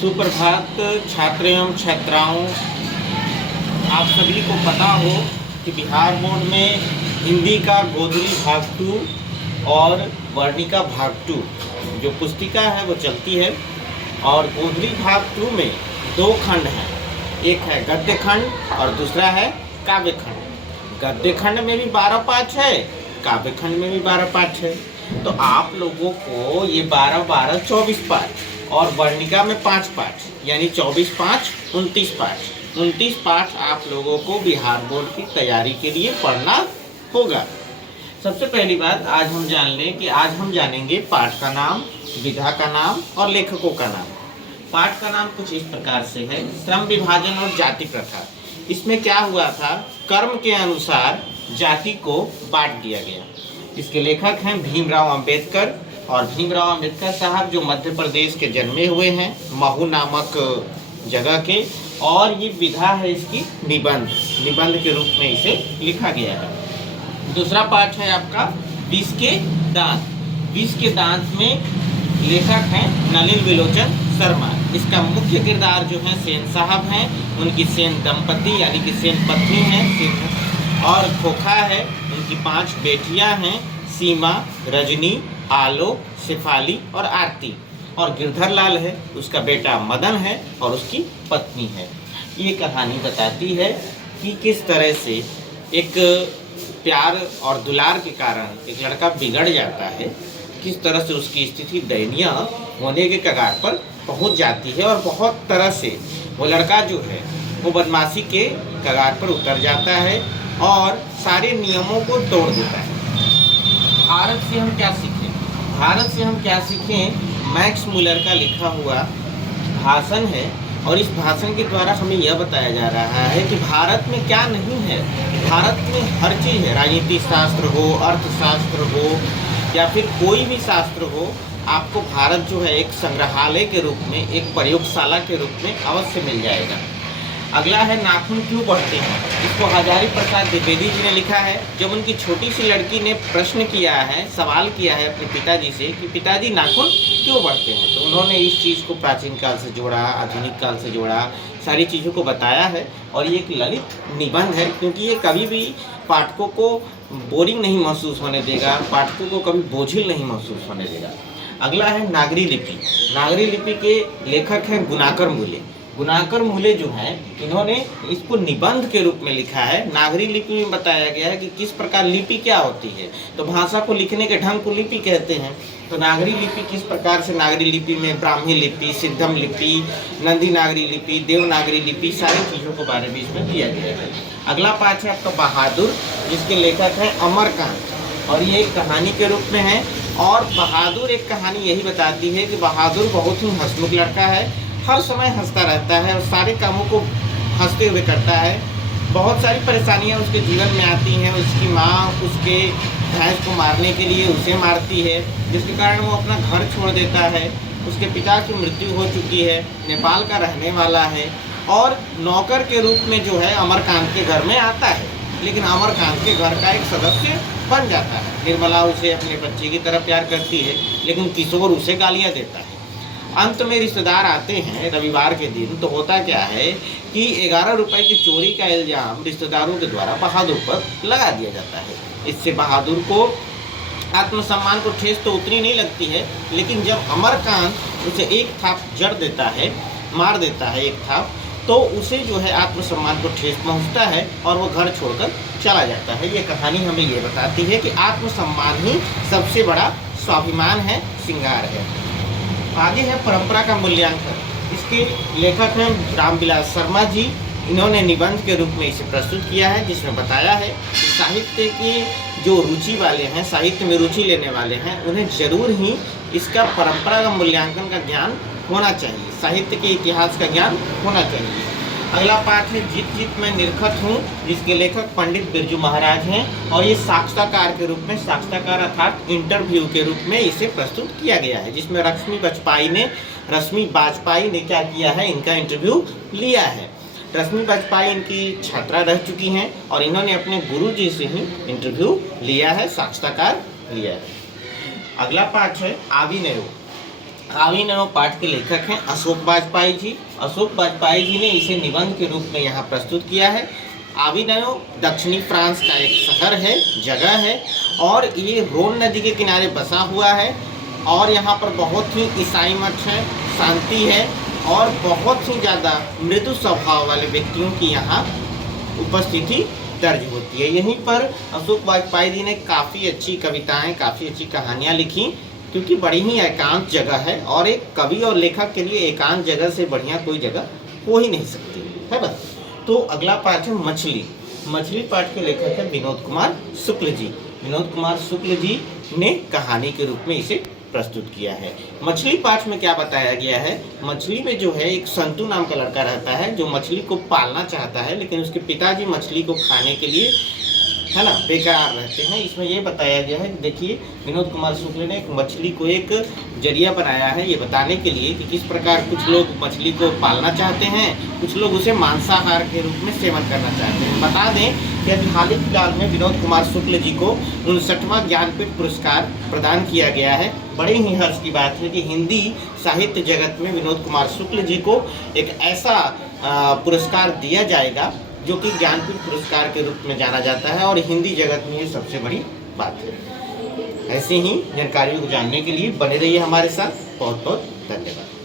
सुप्रभात छात्र एवं छात्राओं। आप सभी को पता हो कि बिहार बोर्ड में हिंदी का गोधरी भाग 2 और वर्णिका भाग 2 जो पुस्तिका है वो चलती है। और गोधरी भाग 2 में 2 खंड हैं, एक है गद्य खंड और दूसरा है काव्य खंड। गद्य खंड में भी 12 पाठ है, काव्य खंड में भी 12 पाठ है। तो आप लोगों को ये 12-12 24 पाठ और वर्णिका में 5 पाठ यानी 24-5 29 पाठ 29 पाठ आप लोगों को बिहार बोर्ड की तैयारी के लिए पढ़ना होगा। सबसे पहली बात आज हम जान लें कि आज हम जानेंगे पाठ का नाम, विधा का नाम और लेखकों का नाम। पाठ का नाम कुछ इस प्रकार से है, श्रम विभाजन और जाति प्रथा। इसमें क्या हुआ था, कर्म के अनुसार जाति को बांट दिया गया। इसके लेखक हैं भीमराव अंबेडकर। और भीमराव अंबेडकर साहब जो मध्य प्रदेश के जन्मे हुए हैं, महू नामक जगह के। और ये विधा है इसकी निबंध के रूप में इसे लिखा गया है। दूसरा पाठ है आपका विष के दांत। विष के दांत में लेखक हैं नलिन विलोचन शर्मा। इसका मुख्य किरदार जो है सेन साहब हैं, उनकी सेन दंपति यानी कि सेन पत्नी हैं और खोखा है, उनकी 5 बेटियां हैं, सीमा, रजनी, आलोक, शेफाली और आरती। और गिरधर लाल है, उसका बेटा मदन है और उसकी पत्नी है। ये कहानी बताती है कि किस तरह से एक प्यार और दुलार के कारण एक लड़का बिगड़ जाता है, किस तरह से उसकी स्थिति दयनीय होने के कगार पर पहुंच जाती है और बहुत तरह से वो लड़का जो है वो बदमाशी के कगार पर उतर जाता है और सारे नियमों को तोड़ देता है। भारत से हम क्या सीखें? भारत से हम क्या सीखें? मैक्स मुलर का लिखा हुआ भाषण है और इस भाषण के द्वारा हमें यह बताया जा रहा है कि भारत में क्या नहीं है। भारत में हर चीज़ है, राजनीति शास्त्र हो, अर्थशास्त्र हो या फिर कोई भी शास्त्र हो, आपको भारत जो है एक संग्रहालय के रूप में, एक प्रयोगशाला के रूप में अवश्य मिल जाएगा। अगला है नाखून क्यों बढ़ते हैं। इसको हजारी प्रसाद द्विवेदी जी ने लिखा है। जब उनकी छोटी सी लड़की ने प्रश्न किया है, सवाल किया है अपने पिताजी से कि पिताजी नाखून क्यों बढ़ते हैं, तो उन्होंने इस चीज़ को प्राचीन काल से जोड़ा, आधुनिक काल से जोड़ा, सारी चीज़ों को बताया है। और ये एक ललित निबंध है क्योंकि ये कभी भी पाठकों को बोरिंग नहीं महसूस होने देगा, पाठकों को कभी बोझिल नहीं महसूस होने देगा। अगला है नागरी लिपि। नागरी लिपि के लेखक हैं गुणाकर मूले। गुणाकर मूले जो हैं, इन्होंने इसको निबंध के रूप में लिखा है। नागरी लिपि में बताया गया है कि किस प्रकार लिपि क्या होती है। तो भाषा को लिखने के ढंग को लिपि कहते हैं। तो नागरी लिपि किस प्रकार से, नागरी लिपि में ब्राह्मी लिपि, सिद्धम लिपि, नंदी नागरी लिपि, देवनागरी लिपि, सारी चीज़ों के बारे में इसमें दिया गया है। अगला पाठ है आपका बहादुर, जिसके लेखक हैं अमरकांत और ये एक कहानी के रूप में है। और बहादुर एक कहानी यही बताती है कि बहादुर बहुत ही हंसमुख लड़का है, हर समय हंसता रहता है और सारे कामों को हंसते हुए करता है। बहुत सारी परेशानियां उसके जीवन में आती हैं। उसकी माँ उसके भैंस को मारने के लिए उसे मारती है, जिसके कारण वो अपना घर छोड़ देता है। उसके पिता की मृत्यु हो चुकी है, नेपाल का रहने वाला है और नौकर के रूप में जो है अमरकांत के घर में आता है। लेकिन अमरकांत के घर का एक सदस्य बन जाता है। निर्मला उसे अपने बच्चे की तरह प्यार करती है, लेकिन किशोर उसे गालियाँ देता है। अंत में रिश्तेदार आते हैं रविवार के दिन, तो होता क्या है कि 11 रुपए की चोरी का इल्ज़ाम रिश्तेदारों के द्वारा बहादुर पर लगा दिया जाता है। इससे बहादुर को आत्मसम्मान को ठेस तो उतनी नहीं लगती है, लेकिन जब अमरकांत उसे एक थाप जड़ देता है, मार देता है एक थाप, तो उसे जो है आत्मसम्मान को ठेस पहुंचता है और वो घर छोड़कर चला जाता है। ये कहानी हमें ये बताती है कि आत्मसम्मान ही सबसे बड़ा स्वाभिमान है, श्रृंगार है। आगे है परंपरा का मूल्यांकन। इसके लेखक हैं रामविलास शर्मा जी। इन्होंने निबंध के रूप में इसे प्रस्तुत किया है, जिसमें बताया है कि साहित्य की जो रुचि वाले हैं, साहित्य में रुचि लेने वाले हैं, उन्हें जरूर ही इसका परंपरा का मूल्यांकन का ज्ञान होना चाहिए, साहित्य के इतिहास का ज्ञान होना चाहिए। अगला पाठ है जित जित मैं निरखत हूँ, जिसके लेखक पंडित बिरजू महाराज हैं और ये साक्षात्कार के रूप में, साक्षात्कार अर्थात इंटरव्यू के रूप में इसे प्रस्तुत किया गया है, जिसमें रश्मि बाजपेयी ने क्या किया है, इनका इंटरव्यू लिया है। रश्मि बाजपेयी इनकी छात्रा रह चुकी हैं और इन्होंने अपने गुरुजी से ही इंटरव्यू लिया है, साक्षात्कार लिया है। अगला पाठ है आविनेरो। आविनव पाठ के लेखक हैं अशोक वाजपेयी जी। अशोक वाजपेयी जी ने इसे निबंध के रूप में यहाँ प्रस्तुत किया है। आविनव दक्षिणी फ्रांस का एक शहर है, जगह है, और ये रोन नदी के किनारे बसा हुआ है। और यहाँ पर बहुत ही ईसाई मत है, शांति है, और बहुत ही ज़्यादा मृदु स्वभाव वाले व्यक्तियों की यहाँ उपस्थिति दर्ज होती है। यहीं पर अशोक वाजपेयी जी ने काफ़ी अच्छी कविताएं, काफ़ी अच्छी कहानियाँ लिखी, क्योंकि बड़ी ही एकांत जगह है, और एक कवि और लेखक के लिए एकांत जगह से बढ़िया कोई जगह हो ही नहीं सकती है। बस तो अगला पाठ है मछली। मछली पाठ के लेखक है विनोद कुमार शुक्ल जी। विनोद कुमार शुक्ल जी ने कहानी के रूप में इसे प्रस्तुत किया है। मछली पाठ में क्या बताया गया है, मछली में जो है एक संतू नाम का लड़का रहता है जो मछली को पालना चाहता है, लेकिन उसके पिताजी मछली को खाने के लिए, है ना, बेकरार रहते हैं। इसमें ये बताया गया है कि देखिए, विनोद कुमार शुक्ल ने एक मछली को एक जरिया बनाया है ये बताने के लिए कि किस प्रकार कुछ लोग मछली को पालना चाहते हैं, कुछ लोग उसे मांसाहार के रूप में सेवन करना चाहते हैं। बता दें कि अभी हाल ही फिलहाल में विनोद कुमार शुक्ल जी को 59वां ज्ञानपीठ पुरस्कार प्रदान किया गया है। बड़े ही हर्ष की बात है कि हिंदी साहित्य जगत में विनोद कुमार शुक्ल जी को एक ऐसा पुरस्कार दिया जाएगा जो कि ज्ञानपीठ पुरस्कार के रूप में जाना जाता है, और हिंदी जगत में ये सबसे बड़ी बात है। ऐसे ही जानकारियों को जानने के लिए बने रहिए हमारे साथ। बहुत बहुत धन्यवाद।